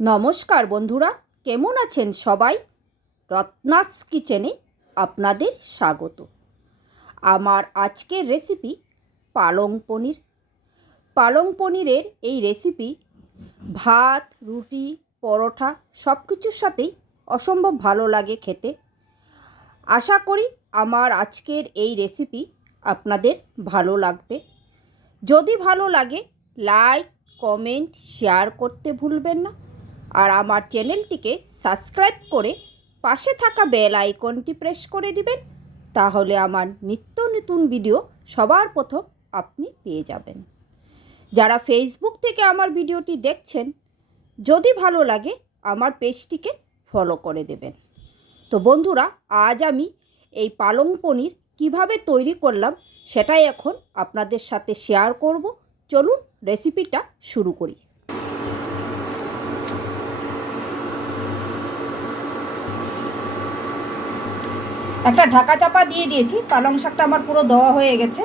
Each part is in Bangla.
নমস্কার বন্ধুরা, কেমন আছেন সবাই? রত্নাস কিচেনে আপনাদের স্বাগত। আমার আজকের রেসিপি পালং পনির। পালং পনিরের এই রেসিপি ভাত, রুটি, পরোটা সব কিছুর সাথেই অসম্ভব ভালো লাগে খেতে। আশা করি আমার আজকের এই রেসিপি আপনাদের ভালো লাগবে। যদি ভালো লাগে লাইক কমেন্ট শেয়ার করতে ভুলবেন না। আর আমার চ্যানেলটিকে সাবস্ক্রাইব করে পাশে থাকা বেল আইকনটি প্রেস করে দিবেন, তাহলে আমার নিত্য নতুন ভিডিও সবার প্রথম আপনি পেয়ে যাবেন। যারা ফেসবুক থেকে আমার ভিডিওটি দেখছেন, যদি ভালো লাগে আমার পেজটিকে ফলো করে দেবেন। তো বন্ধুরা, আজ আমি এই পালং পনির কীভাবে তৈরি করলাম সেটাই এখন আপনাদের সাথে শেয়ার করব। চলুন রেসিপিটা শুরু করি। একটা ঢাকা চাপা দিয়ে দিয়েছি, পালং শাকটা আমার পুরো দেওয়া হয়ে গেছে।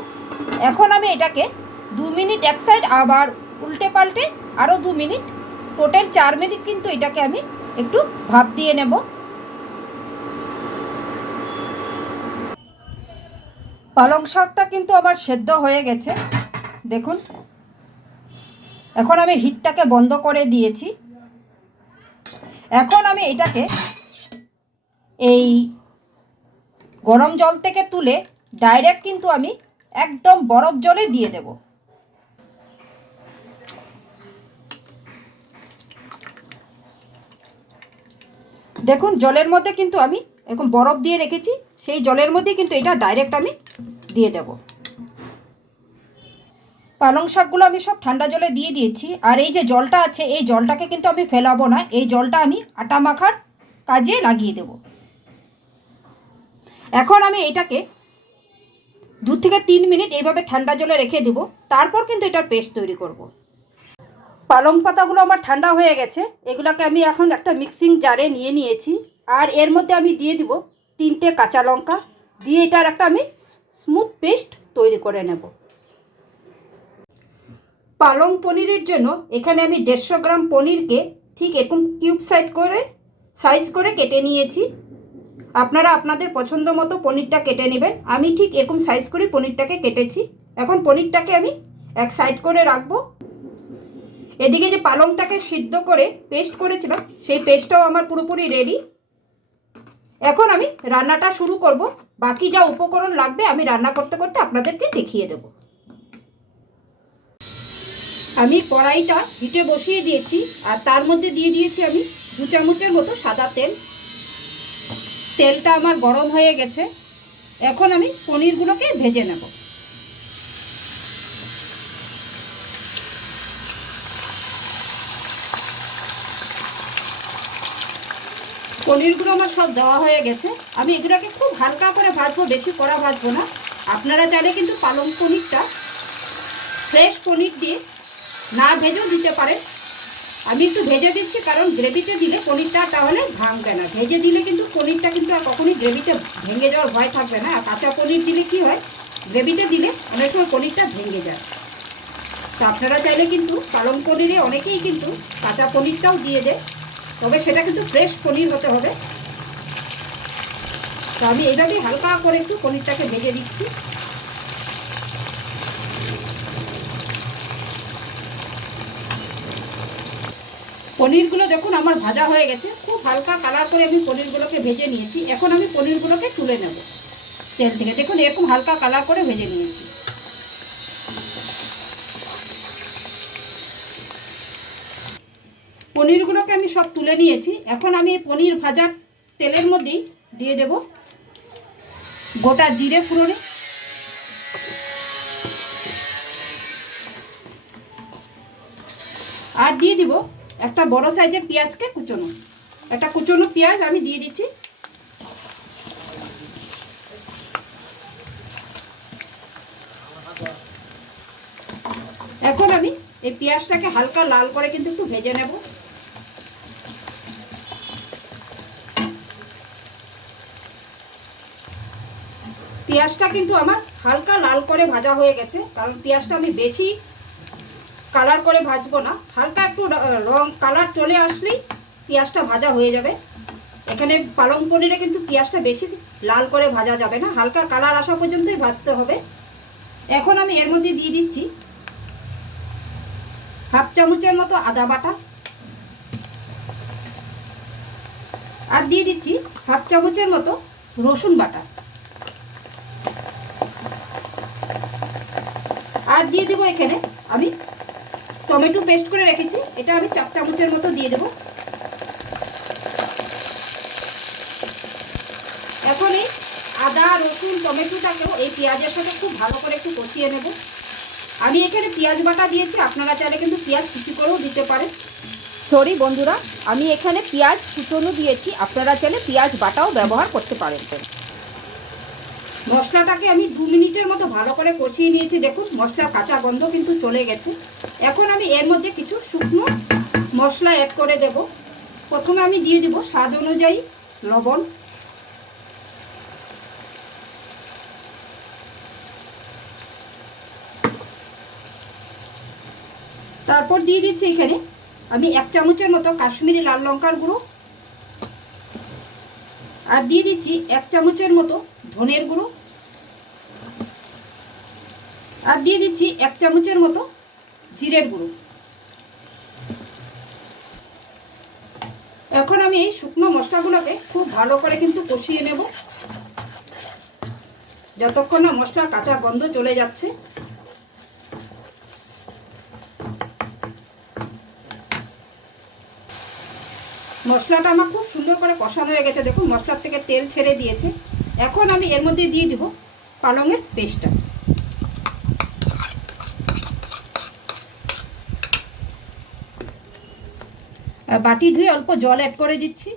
এখন আমি এটাকে দু মিনিট এক সাইড আবার উল্টে পাল্টে আরও দু মিনিট টোটাল চার মিনিট কিন্তু এটাকে আমি একটু ভাপ দিয়ে নেব। পালং শাকটা কিন্তু আমার সেদ্ধ হয়ে গেছে। দেখুন, এখন আমি হিটটাকে বন্ধ করে দিয়েছি। এখন আমি এটাকে এই গরম জল থেকে তুলে ডাইরেক্ট কিন্তু আমি একদম বরফ জলে দিয়ে দেব। দেখুন, জলের মধ্যে কিন্তু আমি এরকম বরফ দিয়ে রেখেছি, সেই জলের মধ্যে কিন্তু এটা ডাইরেক্ট আমি দিয়ে দেব। পালং শাকগুলো আমি সব ঠান্ডা জলে দিয়ে দিয়েছি, আর এই যে জলটা আছে, এই জলটাকে কিন্তু আমি ফেলাবো না, এই জলটা আমি আটা মাখার কাজে লাগিয়ে দেবো। এখন আমি এটাকে দু থেকে তিন মিনিট এইভাবে ঠান্ডা জলে রেখে দেবো, তারপর কিন্তু এটার পেস্ট তৈরি করব। পালং পাতাগুলো আমার ঠান্ডা হয়ে গেছে, এগুলোকে আমি এখন একটা মিক্সিং জারে নিয়ে নিয়েছি, আর এর মধ্যে আমি দিয়ে দিব তিনটে কাঁচা লঙ্কা, দিয়ে এটার একটা আমি স্মুথ পেস্ট তৈরি করে নেব পালং পনিরের জন্য এখানে আমি দেড়শো গ্রাম পনিরকে ঠিক এরকম কিউব সাইড করে, সাইজ করে কেটে নিয়েছি আপনারা আপনাদের পছন্দ মতো পনিরটা কেটে নেবেন। আমি ঠিক এরকম সাইজ করে পনিরটাকে কেটেছি। এখন পনিরটাকে আমি এক সাইড করে রাখব। এদিকে যে পালংটাকে সিদ্ধ করে পেস্ট করেছিলাম, সেই পেস্টটাও আমার পুরোপুরি রেডি এখন আমি রান্নাটা শুরু করব। বাকি যা উপকরণ লাগবে, আমি রান্না করতে করতে আপনাদেরকে দেখিয়ে দেব। আমি কড়াইটা হিটে বসিয়ে দিয়েছি, আর তার মধ্যে দিয়ে দিয়েছি আমি দু চামচের মতো সাদা তেল। তেলটা আমার গরম হয়ে গেছে। এখন আমি পনিরগুলোকে ভেজে নেব। পনিরগুলো আমার সব দেওয়া হয়ে গেছে। আমি এগুলোকে খুব হালকা করে ভাজবো, বেশি কড়া ভাজবো না। আপনারা চাইলে কিন্তু পালং পনিরটা, ফ্রেশ পনির দিয়ে না ভেজেও দিতে পারেন। আমি একটু ভেজে দিচ্ছি, কারণ গ্রেভিতে দিলে পনিরটা তাহলে ভাঙবে না। ভেজে দিলে কিন্তু পনিরটা কিন্তু আর কখনই গ্রেভিতে ভেঙে যাওয়ার ভয় থাকবে না। আর কাঁচা পনির দিলে কি হয়? গ্রেভিতে দিলে অনেক সময় পনিরটা ভেঙে যায়। তো আপনারা চাইলে কিন্তু পালং পনিরে অনেকেই কিন্তু কাঁচা পনিরটাও দিয়ে দেয়। তবে সেটা কিন্তু ফ্রেশ পনির হতে হবে। তো আমি এইভাবেই হালকা করে একটু পনিরটাকে ভেজে দিচ্ছি। পনিরগুলো দেখুন, আমার ভাজা হয়ে গেছে। খুব হালকা কালার করে আমি পনিরগুলোকে ভেজে নিয়েছি। এখন আমি পনিরগুলোকে তুলে নেব তেল থেকে। দেখুন, এরকম হালকা কালার করে ভেজে নিয়েছি। পনিরগুলোকে আমি সব তুলে নিয়েছি। এখন আমি পনির ভাজার তেলের মধ্যেই দিয়ে দেব গোটা জিরে ফুরনে। আর দিয়ে দিব একটা বড় সাইজের পেঁয়াজকে কুচোনো। একটা কুচনো পেঁয়াজ আমি দিয়ে দিচ্ছি। এখন আমি এই পেঁয়াজটাকে হালকা লাল করে কিন্তু একটু ভেজে নেব। পেঁয়াজটা কিন্তু আমার হালকা লাল করে ভাজা হয়ে গেছে, কারণ পেঁয়াজটা আমি বেশি কালার করে ভাজবো না। হালকা একটু র- কালার চলে আসলেই পেঁয়াজটা ভাজা হয়ে যাবে। এখানে পালং পনিরে কিন্তু পেঁয়াজটা বেশি লাল করে ভাজা যাবে না। হালকা কালার আসা পর্যন্তই ভাজতে হবে। এখন আমি এর মধ্যে দিয়ে দিচ্ছি হাফ চামচের মতো আদা বাটা। আর দিয়ে দিচ্ছি হাফ চামচের মতো রসুন বাটা। আর দিয়ে দেবো এখানে আমি টমেটো পেস্ট করে রেখেছি। এটা আমি চার চামচের মতো দিয়ে দেবো। এখন এই আদা, রসুন, টমেটোটাকেও এই পেঁয়াজের সাথে খুব ভালো করে একটু কষিয়ে নেব। আমি এখানে পেঁয়াজ বাটা দিয়েছি, আপনারা চাইলে কিন্তু পেঁয়াজ কুচি করেও দিতে পারেন। সরি বন্ধুরা, আমি এখানে পেঁয়াজ কুচনো দিয়েছি, আপনারা চাইলে পেঁয়াজ বাটাও ব্যবহার করতে পারেন। মশলাটাকে আমি দু মিনিটের মতো ভালো করে কষিয়ে নিয়েছি। দেখুন মশলার কাঁচা গন্ধ কিন্তু চলে গেছে। এখন আমি এর মধ্যে কিছু শুকনো মশলা অ্যাড করে দেব। প্রথমে আমি দিয়ে দেব স্বাদ অনুযায়ী লবণ। তারপর দিয়ে দিচ্ছি এখানে আমি এক চামচের মতো কাশ্মীরি লাল লঙ্কার গুঁড়ো। আর দিয়ে দিচ্ছি এক চামচের মতো ধনের গুঁড়ো। আর দিয়ে দিচ্ছি এক চামচের মতো জিরের গুঁড়ো। এখন আমি এই শুকনো মশলাগুলোকে খুব ভালো করে কিন্তু কষিয়ে নেব। যতক্ষণ না মশলার কাঁচা গন্ধ চলে যাচ্ছে। মশলাটা আমার খুব সুন্দর করে কষানো হয়ে গেছে। দেখুন, মশলার থেকে তেল ছেড়ে দিয়েছে। এখন আমি এর মধ্যে দিয়ে দিব পালংয়ের পেস্টটা। বাটি ধুয়ে অল্প জল অ্যাড করে দিচ্ছি।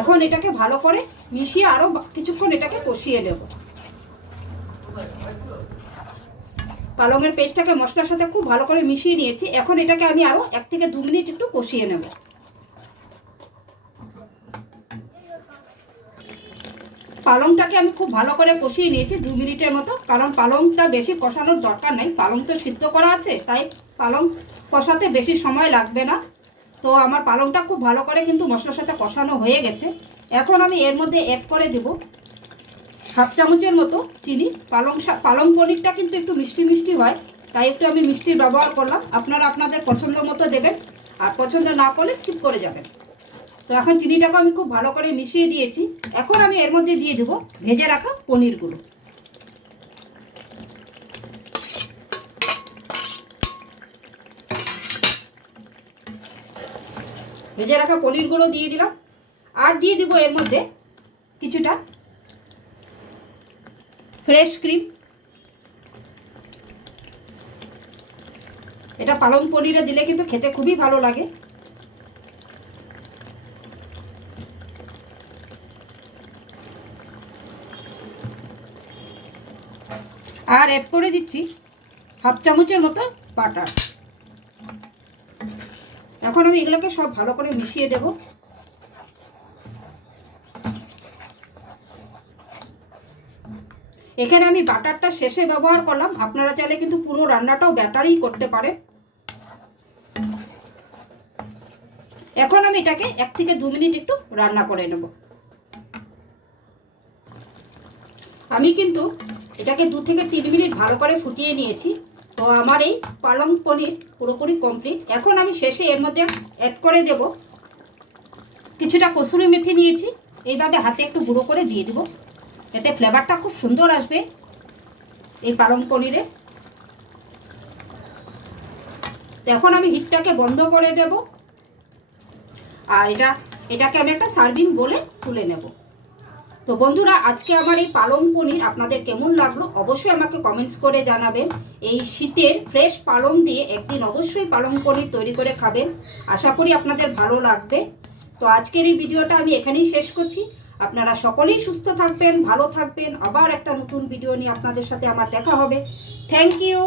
এখন এটাকে ভালো করে মিশিয়ে আরও কিছুক্ষণ এটাকে কষিয়ে নেব। পালংয়ের পেস্টটাকে মশলার সাথে খুব ভালো করে মিশিয়ে নিয়েছি। এখন এটাকে আমি আরও এক থেকে দু মিনিট একটু কষিয়ে নেব। পালংটাকে আমি খুব ভালো করে কষিয়ে নিয়েছি দু মিনিটের মতো। কারণ পালংটা বেশি কষানোর দরকার নেই। পালং তো সিদ্ধ করা আছে, তাই পালং কষাতে বেশি সময় লাগবে না। তো আমার পালংটা খুব ভালো করে কিন্তু মশলার সাথে কষানো হয়ে গেছে। এখন আমি এর মধ্যে অ্যাড করে দেব। হাফ চামচের মতো চিনি। পালং পালং পনিরটা কিন্তু একটু মিষ্টি মিষ্টি হয়, তাই একটু আমি মিষ্টির ব্যবহার করলাম। আপনারা আপনাদের পছন্দ মতো দেবেন, আর পছন্দ না করলে স্কিপ করে যাবেন। তো এখন চিনিটাকে আমি খুব ভালো করে মিশিয়ে দিয়েছি। এখন আমি এর মধ্যে দিয়ে দেবো ভেজে রাখা পনিরগুলো। ভেজে রাখা পনিরগুলো দিয়ে দিলাম। আর দিয়ে দিব এর মধ্যে কিছুটা ফ্রেশ ক্রিম এটা পালং পনিরে দিলে কিন্তু খেতে খুবই ভালো লাগে। আর অ্যাড করে দিচ্ছি হাফ চামচের মতো বাটার এখন আমি এগুলোকে সব ভালো করে মিশিয়ে দেব। এখানে আমি বাটারটা শেষে ব্যবহার করলাম। আপনারা চাইলে কিন্তু পুরো রান্নাটাও ব্যাটারেই করতে পারেন। এখন আমি এটাকে এক থেকে দু মিনিট একটু রান্না করে নেব। আমি কিন্তু এটাকে দু থেকে তিন মিনিট ভালো করে ফুটিয়ে নিয়েছি। তো আমার এই পালং পনির পুরোপুরি কমপ্লিট এখন আমি শেষে এর মধ্যে অ্যাড করে দেব। কিছুটা কসুরি মেথি নিয়েছি। এইভাবে হাতে একটু গুঁড়ো করে দিয়ে দেব। এতে ফ্লেভারটা খুব সুন্দর আসবে এই পালং পনিরে। তো এখন আমি হিটটাকে বন্ধ করে দেব। আর এটা, এটাকে আমি একটা সার্ভিং বলে তুলে নেব। তো বন্ধুরা, আজকে আমার এই পালং পনির আপনাদের কেমন লাগল অবশ্যই আমাকে কমেন্টস করে জানাবেন। এই শীতের ফ্রেশ পালং দিয়ে একদিন অবশ্যই পালং পনির তৈরি করে খাবেন। আশা করি আপনাদের ভালো লাগবে। তো আজকের এই ভিডিওটা আমি এখানেই শেষ করছি। আপনারা সকলেই সুস্থ থাকবেন, ভালো থাকবেন। আবার একটা নতুন ভিডিও নিয়ে আপনাদের সাথে আমার দেখা হবে। Thank you